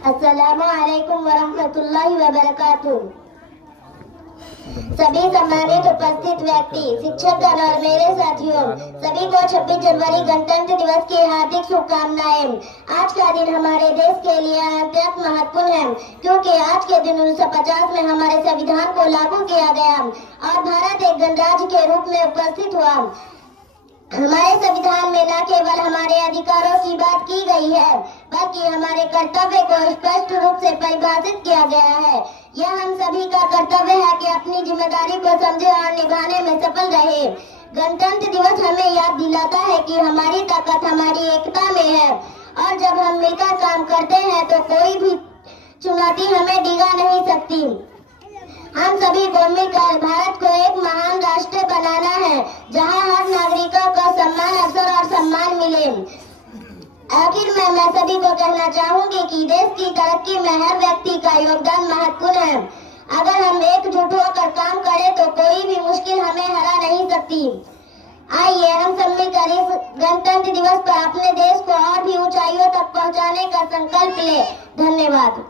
अस्सलामु अलैकुम वरहमतुल्लाहि वबरकातुहू। सभी सम्मानित उपस्थित व्यक्ति, शिक्षकगण और मेरे साथियों, सभी को 26 जनवरी गणतंत्र दिवस की हार्दिक शुभकामनाएं। आज का दिन हमारे देश के लिए अत्यंत महत्वपूर्ण है, क्योंकि आज के दिन 1950 में हमारे संविधान को लागू किया गया और भारत एक गणराज्य के रूप में उपस्थित हुआ। हमारे संविधान में न केवल हमारे अधिकारों की बात की गई है, बल्कि हमारे कर्तव्य को स्पष्ट रूप से परिभाषित किया गया है। यह हम सभी का कर्तव्य है कि अपनी जिम्मेदारी को समझे और निभाने में सफल रहे। गणतंत्र दिवस हमें याद दिलाता है कि हमारी ताकत हमारी एकता में है, और जब हम मिलकर काम करते हैं तो कोई भी चुनौती हमें डिगा नहीं सकती। हम सभी को मिलकर भारत को एक महान राष्ट्र बनाना है, जहां हर नागरिकों को समान अवसर और सम्मान मिले। आखिर में मैं सभी को कहना चाहूंगी कि देश की तरक्की में हर व्यक्ति का योगदान महत्वपूर्ण है। अगर हम एकजुट होकर काम करें तो कोई भी मुश्किल हमें हरा नहीं सकती। आइए हम सब मिलकर इस गणतंत्र दिवस पर अपने देश को और भी ऊंचाइयों तक पहुंचाने का संकल्प लें। धन्यवाद।